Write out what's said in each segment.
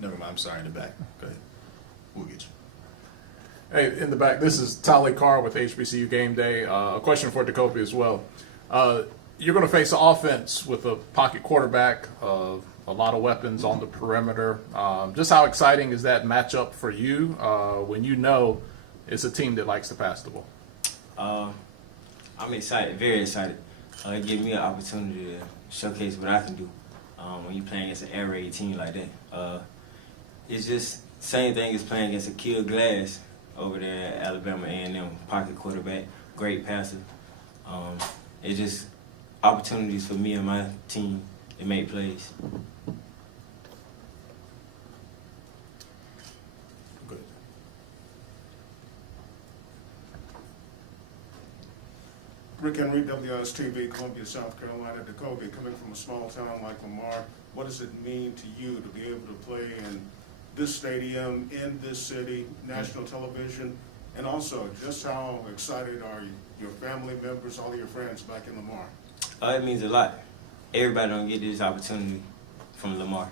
Never mind, I'm sorry, in the back. Go ahead. We'll get you. Hey, in the back, this is Tally Carr with HBCU Game Day. A question for Jacoby as well. You're going to face an offense with a pocket quarterback, a lot of weapons on the perimeter. Just how exciting is that matchup for you when you know it's a team that likes to pass the ball? I'm excited, very excited. It gives me an opportunity to showcase what I can do when you're playing against an air raid team like that. It's just same thing as playing against a Kill Glass over there at Alabama A&M, pocket quarterback, great passer. It's just opportunities for me and my team to make plays. Good. Rick Henry, WSTV, Columbia, South Carolina. Jacoby, coming from a small town like Lamar, what does it mean to you to be able to play in this stadium, in this city, national television, and also just how excited are your family members, all of your friends back in Lamar? It means a lot. Everybody don't get this opportunity from Lamar.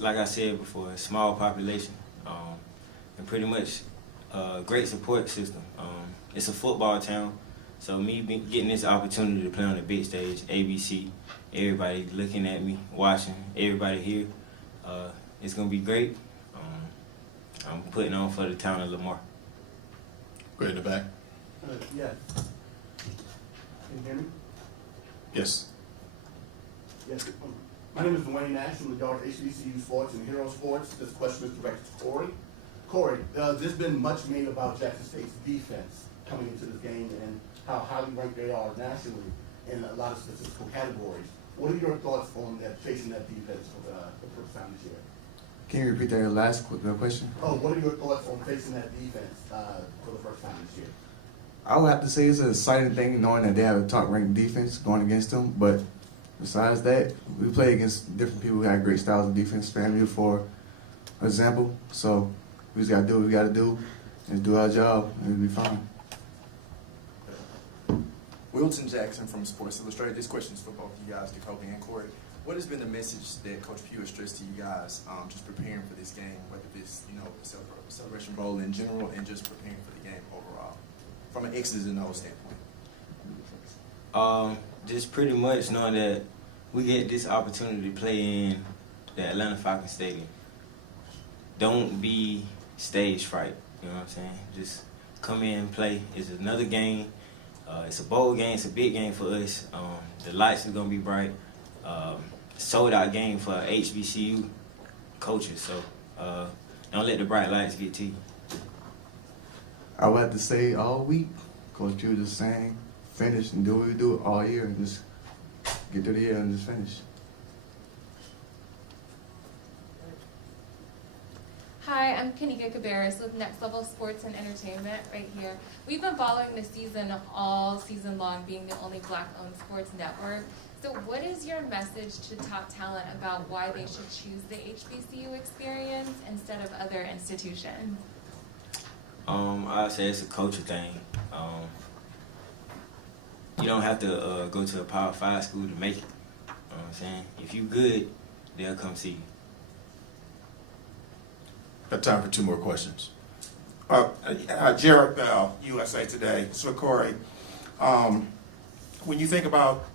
Like I said before, a small population and pretty much a great support system. It's a football town, so me getting this opportunity to play on the big stage, ABC, everybody looking at me, watching, everybody here, it's going to be great. I'm putting on for the town of Lamar. Go ahead in the back. Yes. Can you hear me? Yes. Yes. My name is Dwayne Nash from the Yard HBCU Sports and Hero Sports. This question is directed to Corey. Corey, there's been much made about Jackson State's defense coming into this game and how highly ranked they are nationally in a lot of statistical categories. What are your thoughts on that, facing that defense for the first time this year? Can you repeat that last question? Oh, what are your thoughts on facing that defense for the first time this year? I would have to say it's an exciting thing knowing that they have a top-ranked defense going against them. But besides that, we play against different people who have great styles of defense. FAMU, for example. So we just got to do what we got to do and do our job, and we'll be fine. Wilton Jackson from Sports Illustrated. This question is for both of you guys, Jacoby and Corey. What has been the message that Coach Pugh has stressed to you guys just preparing for this game, whether it's the Celebration Bowl in general and just preparing for the game overall, from an X's and O's standpoint? Just pretty much knowing that we get this opportunity to play in the Atlanta Falcons Stadium. Don't be stage fright, you know what I'm saying? Just come in and play. It's another game. It's a bowl game. It's a big game for us. The lights are going to be bright. Sold out game for HBCU coaches. So don't let the bright lights get to you. I would have to say all week, Coach Pugh just saying, finish and do what we do all year and just get through the year and just finish. Hi, I'm Kanika Cabarrus with Next Level Sports and Entertainment right here. We've been following the season all season long, being the only Black-owned sports network. So what is your message to top talent about why they should choose the HBCU experience instead of other institutions? I'd say it's a culture thing. You don't have to go to a Power 5 school to make it. You know what I'm saying? If you good, they'll come see you. Got time for two more questions. Jared Bell, USA Today. So Corey, when you think about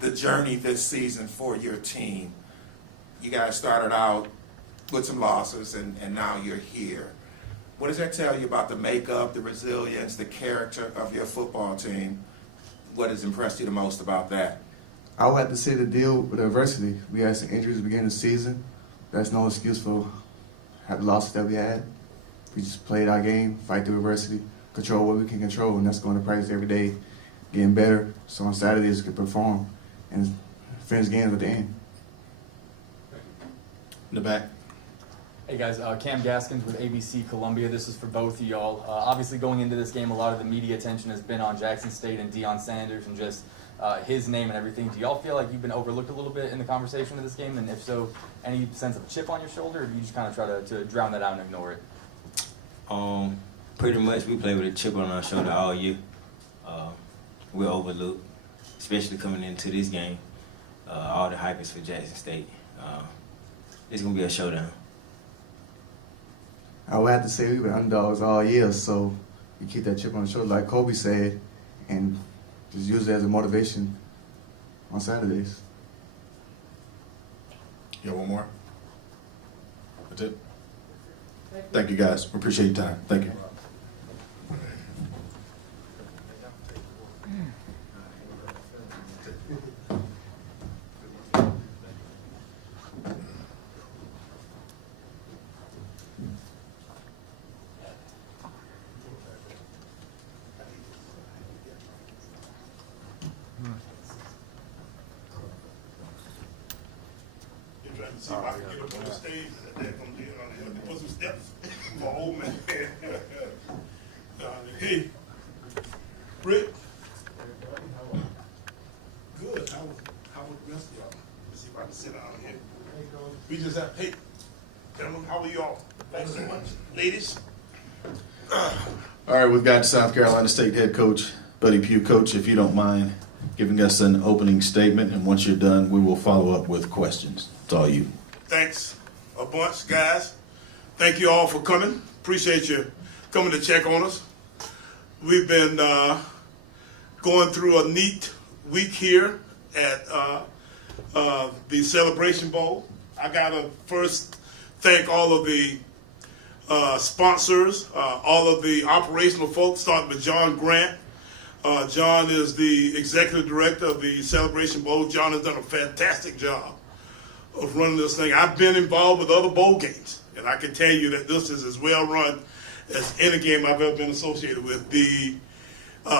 the journey this season for your team, you guys started out with some losses and now you're here. What does that tell you about the makeup, the resilience, the character of your football team? What has impressed you the most about that? I would have to say to deal with adversity. We had some injuries at the beginning of the season. That's no excuse for the losses that we had. We just played our game, fight through adversity, control what we can control, and that's going to practice every day, getting better. So on Saturdays we can perform and finish games at the end. In the back. Hey guys, Cam Gaskins with ABC Columbia. This is for both of y'all. Obviously going into this game, a lot of the media attention has been on Jackson State and Deion Sanders and just his name and everything. Do y'all feel like you've been overlooked a little bit in the conversation of this game? And if so, any sense of a chip on your shoulder, or do you just kind of try to drown that out and ignore it? Pretty much we play with a chip on our shoulder all year. We're overlooked, especially coming into this game. All the hype is for Jackson State. it's gonna be a showdown. I would have to say we've been underdogs all year, so we keep that chip on the shoulder, like Kobe said, and just use it as a motivation on Saturdays. You got one more? That's it? Thank you, guys. We appreciate your time. Thank you. Trying to see if I can get up on the stage and they're gonna be on there. Put some steps for old man. Hey, Rick. Good. How was the rest of y'all? Let's see if I can sit down here. We just have, hey, gentlemen, how are y'all? Thanks so much. Ladies. All right, we've got South Carolina State head coach Buddy Pugh. Coach, if you don't mind giving us an opening statement, and once you're done, we will follow up with questions. It's all you. Thanks a bunch, guys. Thank you all for coming. Appreciate you coming to check on us. We've been going through a neat week here at the Celebration Bowl. I gotta first thank all of the sponsors, all of the operational folks, starting with John Grant. John is the executive director of the Celebration Bowl. John has done a fantastic job of running this thing. I've been involved with other bowl games, and I can tell you that this is as well run as any game I've ever been associated with. The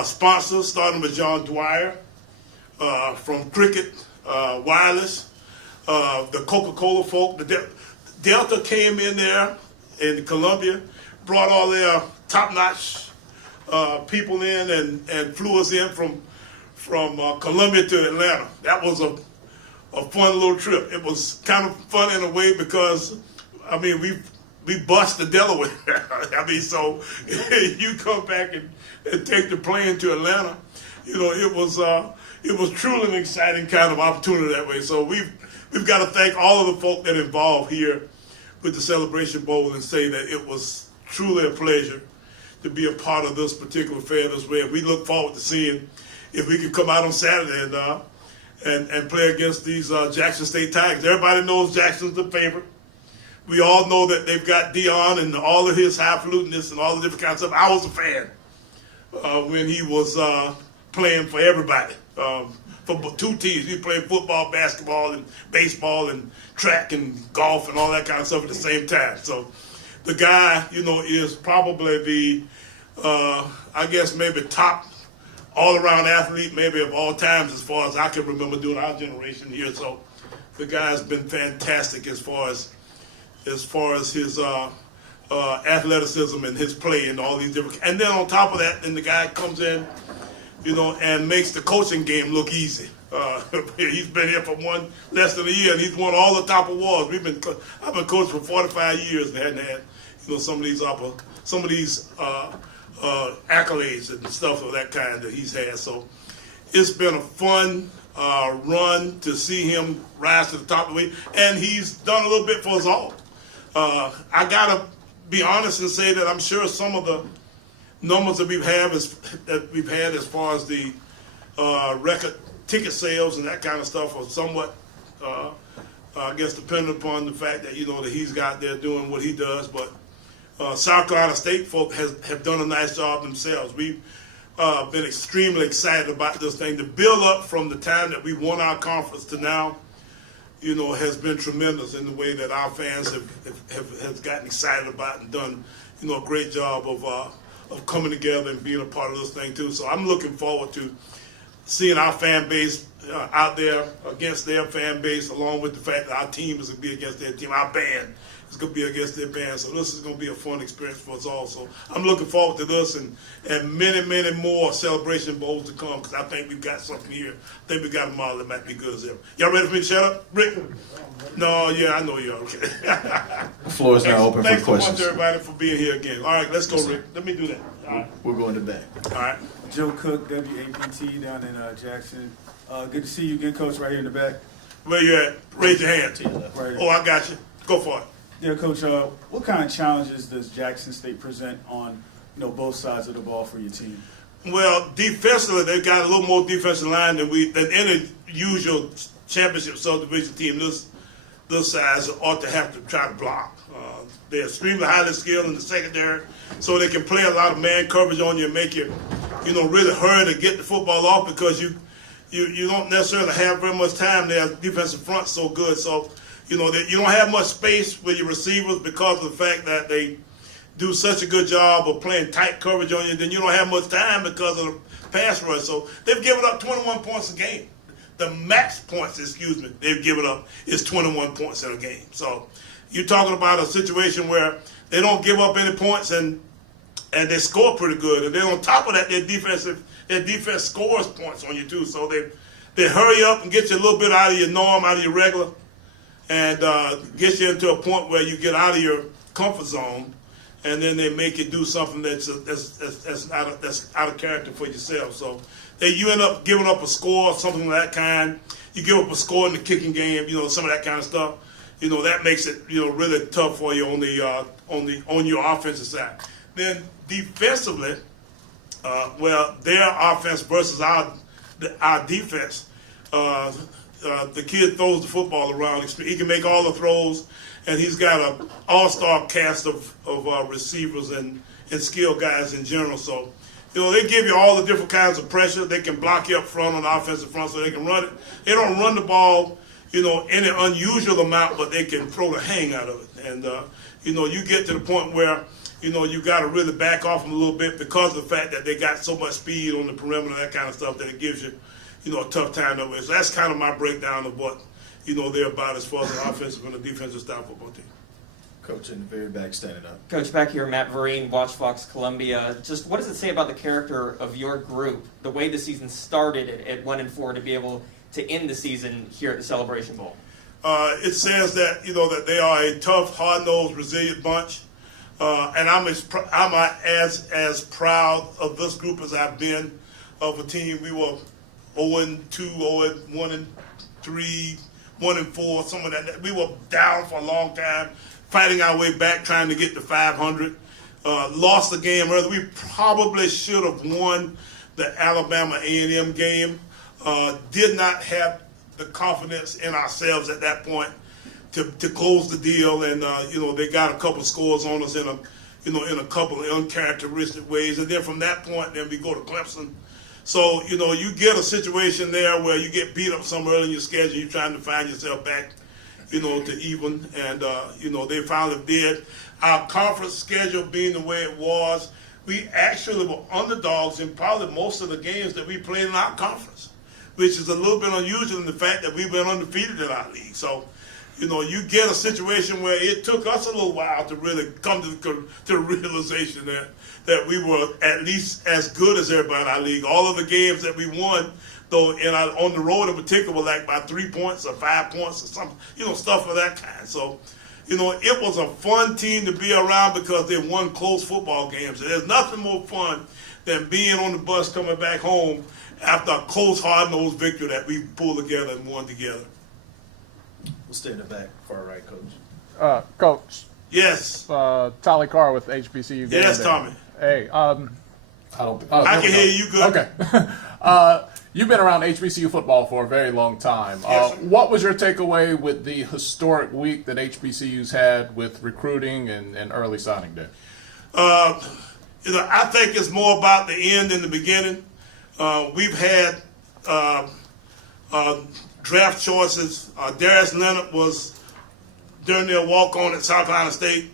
sponsors, starting with John Dwyer from Cricket Wireless, the Coca-Cola folk, the Delta came in there in Columbia, brought all their top-notch people in and flew us in from Columbia to Atlanta. That was a fun little trip. It was kind of fun in a way because, I mean, we bust the Delaware. I mean, so you come back and take the plane to Atlanta. You know, it was truly an exciting kind of opportunity that way. So we've got to thank all of the folk that are involved here with the Celebration Bowl and say that it was truly a pleasure to be a part of this particular fair this way. And we look forward to seeing if we can come out on Saturday and play against these Jackson State Tigers. Everybody knows Jackson's the favorite. We all know that they've got Dion and all of his highfalutinous and all the different kinds of stuff. I was a fan when he was playing for everybody, for two teams. He played football, basketball, and baseball, and track, and golf, and all that kind of stuff at the same time. So the guy, you know, is probably the, I guess maybe top all-around athlete maybe of all times as far as I can remember doing our generation here. So the guy's been fantastic as far as his athleticism and his play and all these different. And then on top of that, then the guy comes in, you know, and makes the coaching game look easy. He's been here for less than a year, and he's won all the top awards. I've been coaching for 45 years and hadn't had, you know, some of these accolades and stuff of that kind that he's had. So it's been a fun run to see him rise to the top of the league, and he's done a little bit for us all. I gotta be honest and say that I'm sure some of the numbers that we've had as far as the record ticket sales and that kind of stuff are somewhat, I guess, dependent upon the fact that, you know, that he's got there doing what he does. But South Carolina State folk have done a nice job themselves. We've been extremely excited about this thing. The build up from the time that we won our conference to now, you know, has been tremendous in the way that our fans have gotten excited about and done, you know, a great job of coming together and being a part of this thing too. So I'm looking forward to seeing our fan base out there against their fan base, along with the fact that our team is going to be against their team. Our band is going to be against their band. So this is going to be a fun experience for us all. So I'm looking forward to this and many, many more Celebration Bowls to come, because I think we've got something here. I think we got a model that might be good as ever. Y'all ready for me to shut up, Rick? No, yeah, I know you are. Okay. The floor is now open for Thanks so questions. much, everybody, for being here again. All right, let's go, Rick. Let me do that. All right. We'll go in the back. All right. Joe Cook, WAPT, down in Jackson. Good to see you again, Coach, right here in the back. Where you at? Raise your hand. Right here. Oh, I got you. Go for it. Yeah, Coach, what kind of challenges does Jackson State present on, both sides of the ball for your team? Well, defensively, they've got a little more defensive line than any usual championship subdivision team this size ought to have to try to block. They're extremely highly skilled in the secondary, so they can play a lot of man coverage on you and make you, really hurry to get the football off because you don't necessarily have very much time. Their defensive front's so good, so you don't have much space with your receivers because of the fact that they do such a good job of playing tight coverage on you. Then you don't have much time because of the pass rush. So they've given up 21 points a game. The max points, they've given up is 21 points in a game. So you're talking about a situation where they don't give up any points and they score pretty good. And then on top of that, their defense scores points on you too. So they hurry up and get you a little bit out of your norm, out of your regular, and get you into a point where you get out of your comfort zone, and then they make you do something that's out of character for yourself. So you end up giving up a score, something of that kind. You give up a score in the kicking game, some of that kind of stuff. That makes it really tough for you on your offensive side. Then defensively, their offense versus our defense. The kid throws the football around. He can make all the throws, and he's got an all-star cast of receivers and skilled guys in general. So, they give you all the different kinds of pressure. They can block you up front on the offensive front, so they can run it. They don't run the ball, any unusual amount, but they can throw the hang out of it. And you get to the point where you got to really back off them a little bit because of the fact that they got so much speed on the perimeter, that kind of stuff, that it gives you a tough time to win. So that's kind of my breakdown of what, they're about as far as the offensive and the defensive style football team. Coach in the very back standing up. Coach, back here, Matt Vereen, Watch Fox Columbia. Just what does it say about the character of your group, the way the season started at 1-4 to be able to end the season here at the Celebration Bowl? It says that, that they are a tough, hard-nosed, resilient bunch. And I'm as proud of this group as I've been of a team. We were 0-2, 0-1-3, 1-4, some of that. We were down for a long time, fighting our way back, trying to get to 500. Lost the game early. We probably should have won the Alabama A&M game. Did not have the confidence in ourselves at that point to close the deal, and they got a couple scores on us in a couple of uncharacteristic ways, and then from that point, then we go to Clemson. So you get a situation there where you get beat up some early in your schedule. You're trying to find yourself back, to even, and they finally did. Our conference schedule being the way it was, we actually were underdogs in probably most of the games that we played in our conference, which is a little bit unusual in the fact that we've been undefeated in our league. So, you get a situation where it took us a little while to really come to the realization that we were at least as good as everybody in our league. All of the games that we won, though, on the road in particular, were like by 3 points or 5 points or something, stuff of that kind. So, it was a fun team to be around because they won close football games. And there's nothing more fun than being on the bus coming back home after a close, hard-nosed victory that we pulled together and won together. We'll stay in the back, far right, Coach. Coach, Yes. Tolly Carr with HBCU. Yes, Tommy. Hey, I can hear you good. Okay. You've been around HBCU football for a very long time. Yes, sir. What was your takeaway with the historic week that HBCUs had with recruiting and early signing day? I think it's more about the end than the beginning. We've had draft choices. Darius Leonard was during their walk-on at South Carolina State.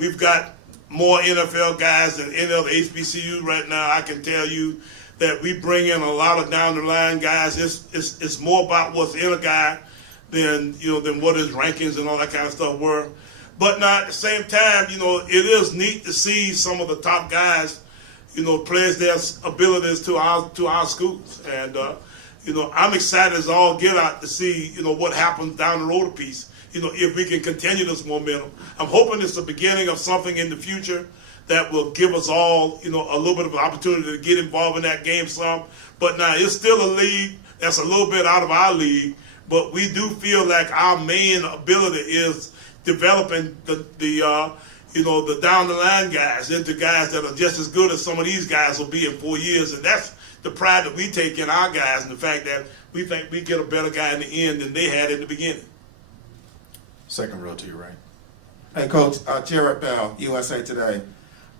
We've got more NFL guys than any other HBCU right now. I can tell you that we bring in a lot of down-the-line guys. It's more about what's in a guy than what his rankings and all that kind of stuff were. But now at the same time, it is neat to see some of the top guys, pledge their abilities to our schools. And I'm excited as all get out to see, what happens down the road a piece. If we can continue this momentum. I'm hoping it's the beginning of something in the future that will give us all, a little bit of an opportunity to get involved in that game some. But now it's still a league that's a little bit out of our league, but we do feel like our main ability is developing the down the line guys into guys that are just as good as some of these guys will be in 4 years, and that's the pride that we take in our guys, and the fact that we think we get a better guy in the end than they had in the beginning. Second row to your right. Hey, Coach, Jared Bell, USA Today.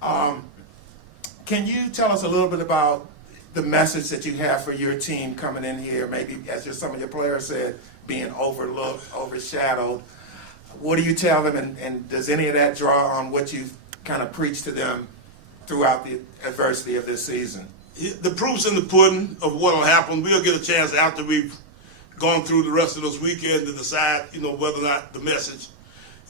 Can you tell us a little bit about the message that you have for your team coming in here, maybe as some of your players said, being overlooked, overshadowed? What do you tell them, and does any of that draw on what you've kind of preached to them throughout the adversity of this season? The proof's in the pudding of what will happen. We'll get a chance after we've gone through the rest of this weekend to decide, whether or not the message,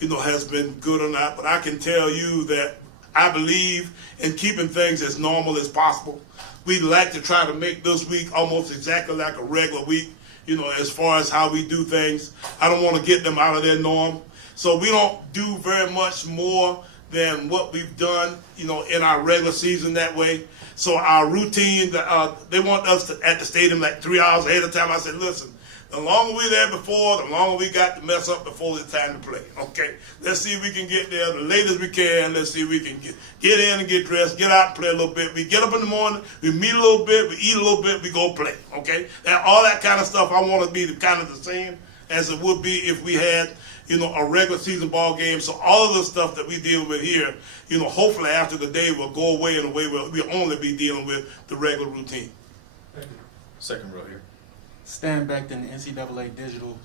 has been good or not. But I can tell you that I believe in keeping things as normal as possible. We'd like to try to make this week almost exactly like a regular week, as far as how we do things. I don't want to get them out of their norm. So we don't do very much more than what we've done, in our regular season that way. So our routine, they want us to, at the stadium like 3 hours ahead of time. I said, listen, the longer we're there before, the longer we got to mess up before it's time to play. Okay, let's see if we can get there the latest we can. Let's see if we can get in and get dressed, get out and play a little bit. We get up in the morning, we meet a little bit, we eat a little bit, we go play. Okay, and all that kind of stuff I want to be kind of the same as it would be if we had, a regular season ball game. So all of the stuff that we deal with here, hopefully after the day will go away in a way where we'll only be dealing with the regular routine. Second row here. Stan Beckton, NCAA Digital.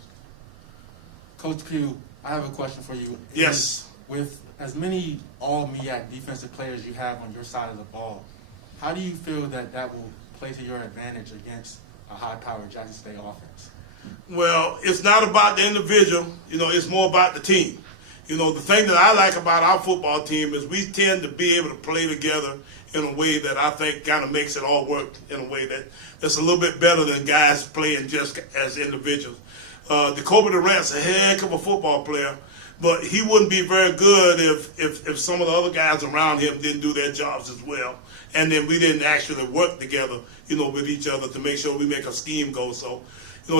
Coach Pugh, I have a question for you. Yes. With as many all-MEAC defensive players you have on your side of the ball, how do you feel that will play to your advantage against a high-powered Jackson State offense? Well, it's not about the individual, it's more about the team. The thing that I like about our football team is we tend to be able to play together in a way that I think kind of makes it all work in a way that's a little bit better than guys playing just as individuals. Jacoby Durant's a heck of a football player, but he wouldn't be very good if some of the other guys around him didn't do their jobs as well. And then we didn't actually work together, with each other to make sure we make a scheme go. So,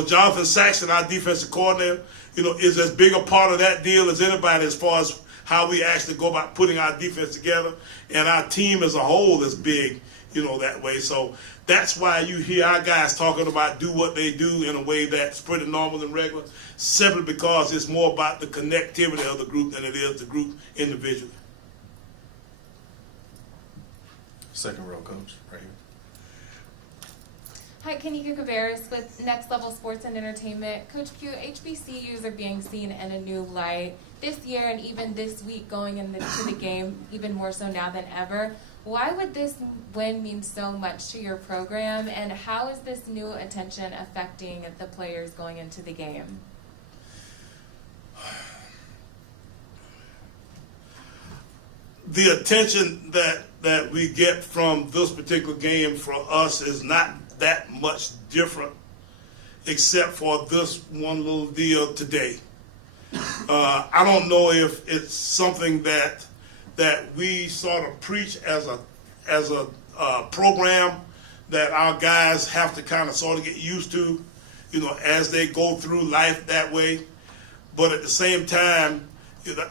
Jonathan Saxon, our defensive coordinator, is as big a part of that deal as anybody as far as how we actually go about putting our defense together. And our team as a whole is big, that way. So that's why you hear our guys talking about do what they do in a way that's pretty normal and regular, simply because it's more about the connectivity of the group than it is the group individually. Second row, coach, right here. Hi, Kanika Cabarrus with Next Level Sports and Entertainment. Coach Q, HBCUs are being seen in a new light this year and even this week going into the game, even more so now than ever. Why would this win mean so much to your program, and how is this new attention affecting the players going into the game? The attention that we get from this particular game for us is not that much different, except for this one little deal today. I don't know if it's something that we sort of preach as a program that our guys have to kind of sort of get used to, as they go through life that way. But at the same time,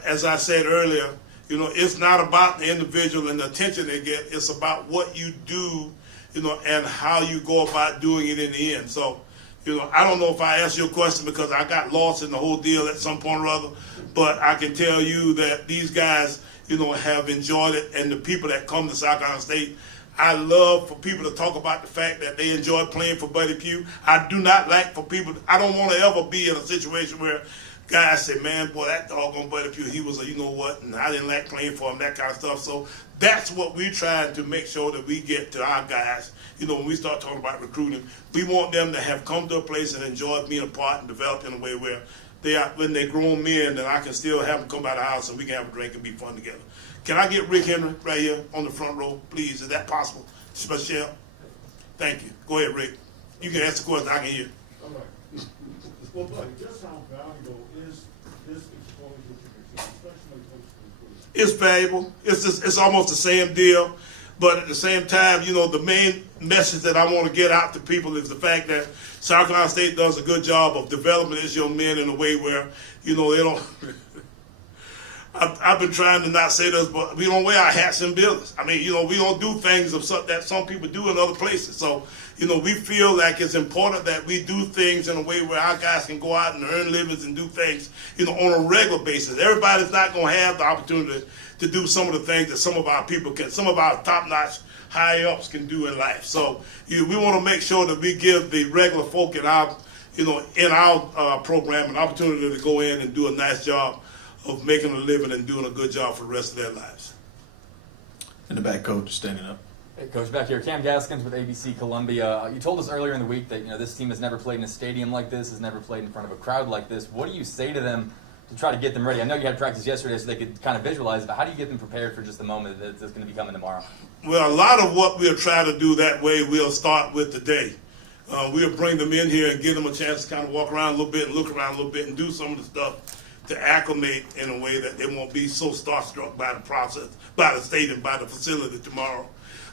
as I said earlier, it's not about the individual and the attention they get. It's about what you do, and how you go about doing it in the end. So, I don't know if I asked your question because I got lost in the whole deal at some point or other, but I can tell you that these guys, have enjoyed it, and the people that come to South Carolina State, I love for people to talk about the fact that they enjoy playing for Buddy Pugh. I do not like for people, I don't want to ever be in a situation where guys say, man, boy, that doggone Buddy Pugh, he was a you-know-what, and I didn't like playing for him, that kind of stuff. So that's what we're trying to make sure that we get to our guys. When we start talking about recruiting, we want them to have come to a place and enjoyed being a part and developed in a way where they are, when they're grown men, then I can still have them come by the house and we can have a drink and be fun together. Can I get Rick Henry right here on the front row, please? Is that possible? Michelle? Thank you. Go ahead, Rick. You can ask the question. I can hear. All right. Well, buddy, just how valuable is this exposure to the team, especially when it comes to recruiting? It's valuable. It's almost the same deal But at the same time, you know, the main message that I want to get out to people is the fact that South Carolina State does a good job of developing its young men in a way where, you know, they don't. I've been trying to not say this, but we don't wear our hats in business. I mean, you know, we don't do things that some people do in other places. So, you know, we feel like it's important that we do things in a way where our guys can go out and earn livings and do things, you know, on a regular basis. Everybody's not going to have the opportunity to do some of the things that some of our people can, some of our top-notch high-ups can do in life. So, we want to make sure that we give the regular folk in our, you know, in our program an opportunity to go in and do a nice job of making a living and doing a good job for the rest of their lives. In the back, coach, standing up. Hey, Coach, back here. Cam Gaskins with ABC Columbia. You told us earlier in the week that, you know, this team has never played in a stadium like this, has never played in front of a crowd like this. What do you say to them to try to get them ready? I know you had practice yesterday so they could kind of visualize it, but how do you get them prepared for just the moment that's going to be coming tomorrow? Well, a lot of what we'll try to do that way, we'll start with today. We'll bring them in here and give them a chance to kind of walk around a little bit and look around a little bit and do some of the stuff to acclimate in a way that they won't be so starstruck by the process, by the stadium, by the facility tomorrow.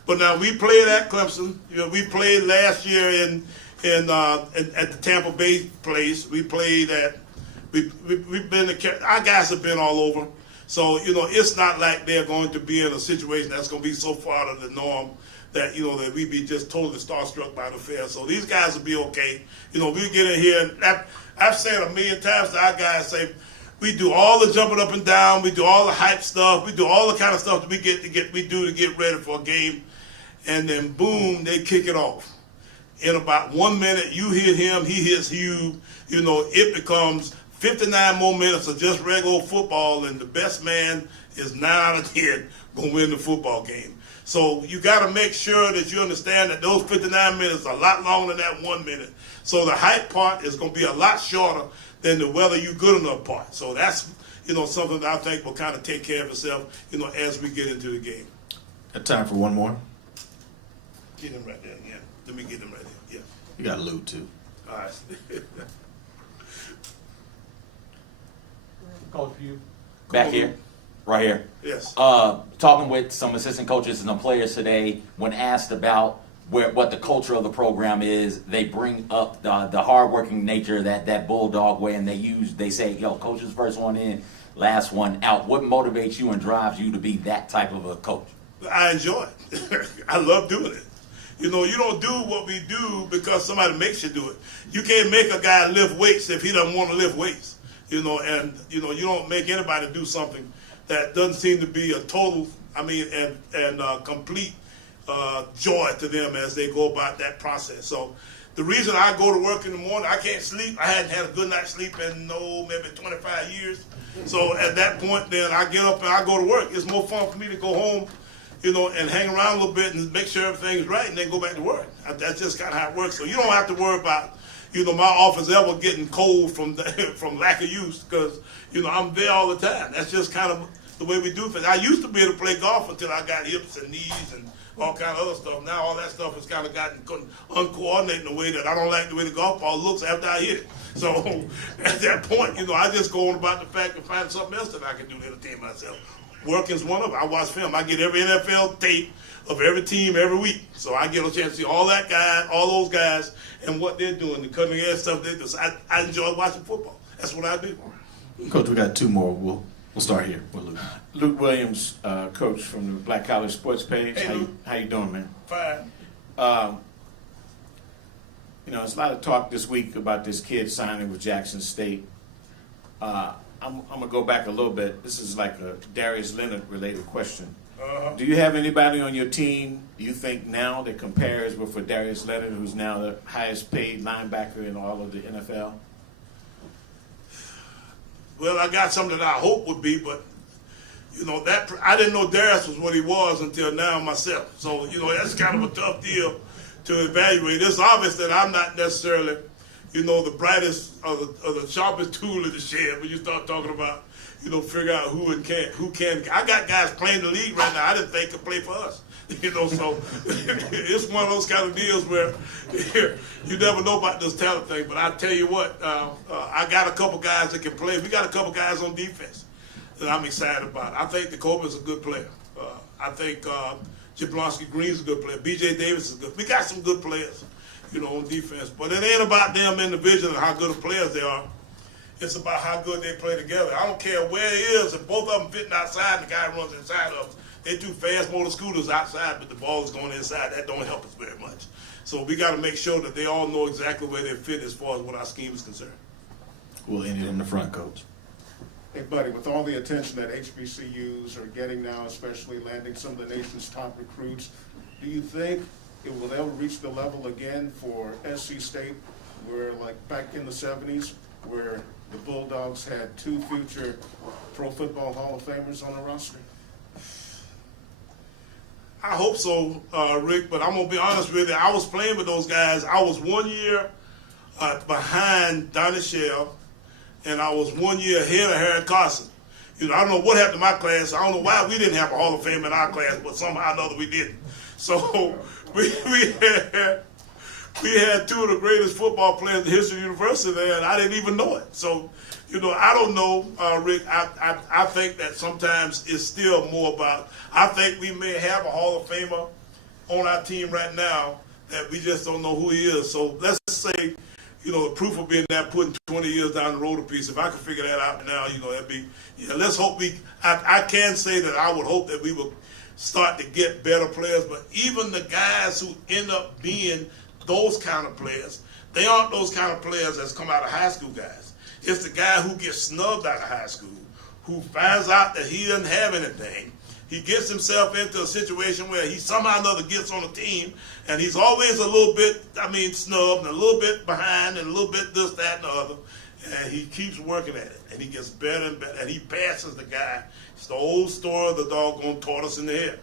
But now we played at Clemson. You know, we played last year at the Tampa Bay place. We played at we've been our guys have been all over. So, you know, it's not like they're going to be in a situation that's going to be so far out of the norm that, you know, that we be just totally starstruck by the affair. So these guys will be okay. You know, we get in here and I've said a million times to our guys, say, we do all the jumping up and down. We do all the hype stuff. We do all the kind of stuff that we do to get ready for a game. And then, boom, they kick it off. In about 1 minute, you hit him, he hits you. You know, it becomes 59 more minutes of just regular football, and the best man is 9 out of 10 going to win the football game. So you got to make sure that you understand that those 59 minutes are a lot longer than that 1 minute. So the hype part is going to be a lot shorter than the whether you good enough part. So that's, you know, something that I think will kind of take care of itself, you know, as we get into the game. Got time for one more? Get him right there again. Let me get him right there. Yeah. You got Lou, too. All right. Coach Pugh. Back here. Right here. Yes. Talking with some assistant coaches and some players today, when asked about what the culture of the program is, they bring up the hardworking nature, that bulldog way, and they say, yo, coach is first one in, last one out. What motivates you and drives you to be that type of a coach? I enjoy it. I love doing it. You know, you don't do what we do because somebody makes you do it. You can't make a guy lift weights if he doesn't want to lift weights. You know, and you know, you don't make anybody do something that doesn't seem to be a total, and complete joy to them as they go about that process. So the reason I go to work in the morning, I can't sleep. I hadn't had a good night's sleep in maybe 25 years. So at that point, then I get up and I go to work. It's more fun for me to go home, you know, and hang around a little bit and make sure everything's right, and then go back to work. That's just kind of how it works. So you don't have to worry about, you know, my office ever getting cold from lack of use, because, you know, I'm there all the time. That's just kind of the way we do things. I used to be able to play golf until I got hips and knees and all kind of other stuff. Now all that stuff has kind of gotten uncoordinated in a way that I don't like the way the golf ball looks after I hit it. So at that point, you know, I just go on about the fact to find something else that I can do to entertain myself. Working's one of them. I watch film. I get every NFL tape of every team every week. So I get a chance to see all those guys and what they're doing, the cutting edge stuff they do. So I enjoy watching football. That's what I do. Coach, we got two more. We'll start here with Luke. Luke Williams, coach from the Black College Sports Page. Hey, how you doing, man? Fine. You know, there's a lot of talk this week about this kid signing with Jackson State. I'm going to go back a little bit. This is like a Darius Leonard related question. Do you have anybody on your team you think now that compares with for Darius Leonard, who's now the highest paid linebacker in all of the NFL? Well, I got something that I hope would be, but, you know, that I didn't know Darius was what he was until now myself. So, you know, that's kind of a tough deal to evaluate. It's obvious that I'm not necessarily, you know, the brightest or the sharpest tool in the shed when you start talking about, you know, figure out who can. I got guys playing the league right now I didn't think could play for us. You know, so it's one of those kind of deals where you never know about this talent thing. But I tell you what, I got a couple guys that can play. We got a couple guys on defense that I'm excited about. I think the Kobe's a good player. I think Jablonski Green's a good player. B.J. Davis is good. We got some good players, on defense. But it ain't about them individually and how good of players they are. It's about how good they play together. I don't care where it is. If both of them fitting outside and the guy runs inside of them, they do fast motor scooters outside, but the ball is going inside. That don't help us very much. So we got to make sure that they all know exactly where they fit as far as what our scheme is concerned. We'll end it in the front, Coach. Hey, buddy, with all the attention that HBCUs are getting now, especially landing some of the nation's top recruits, do you think it will ever reach the level again for SC State, where like back in the 70s, where the Bulldogs had 2 future Pro Football Hall of Famers on the roster? I hope so, Rick, but I'm going to be honest with you. I was playing with those guys. I was 1 year behind Donnie Shell, and I was 1 year ahead of Harry Carson. I don't know what happened to my class. I don't know why we didn't have a Hall of Fame in our class, but somehow or another we didn't. So we had 2 of the greatest football players in the history of the university there, and I didn't even know it. So, I don't know, Rick. I think that sometimes it's still more about, I think we may have a Hall of Famer on our team right now that we just don't know who he is. So let's say, the proof of being that putting 20 years down the road a piece. If I could figure that out now, that'd be, let's hope I can say that I would hope that we will start to get better players, but even the guys who end up being those kind of players, they aren't those kind of players that's come out of high school guys. It's the guy who gets snubbed out of high school, who finds out that he doesn't have anything. He gets himself into a situation where he somehow or another gets on a team, and he's always a little bit, snubbed, and a little bit behind, and a little bit this, that, and the other. And he keeps working at it, and he gets better and better, and he passes the guy. It's the old story of the doggone tortoise in the hare.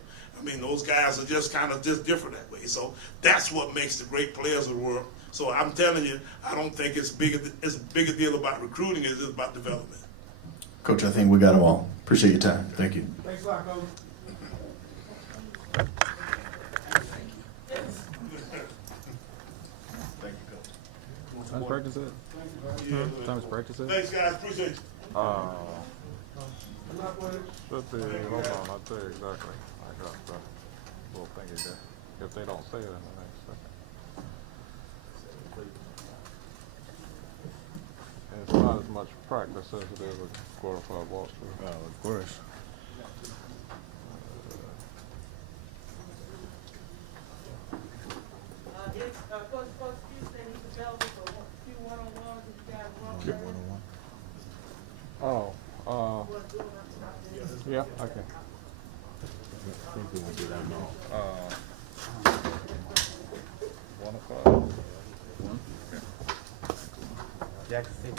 Those guys are just kind of just different that way. So that's what makes the great players of the world. So I'm telling you, I don't think it's a bigger deal about recruiting as it is about development. Coach, I think we got them all. Appreciate your time. Thank you. Thanks a lot, Coach. Thank you, Coach. Time to practice it. Time to practice it. Thanks, guys. Appreciate you. Should be, hold on, I'll tell you exactly. I got the little thingy there. If they don't say it in the next second. And it's not as much practice as it is a glorified walkthrough. Oh, of course. Coach Houston, he's available for a few one-on-ones if you guys want. Get one-on-one. Yeah, okay. I think we will do that now. 1 o'clock. One? Jackson.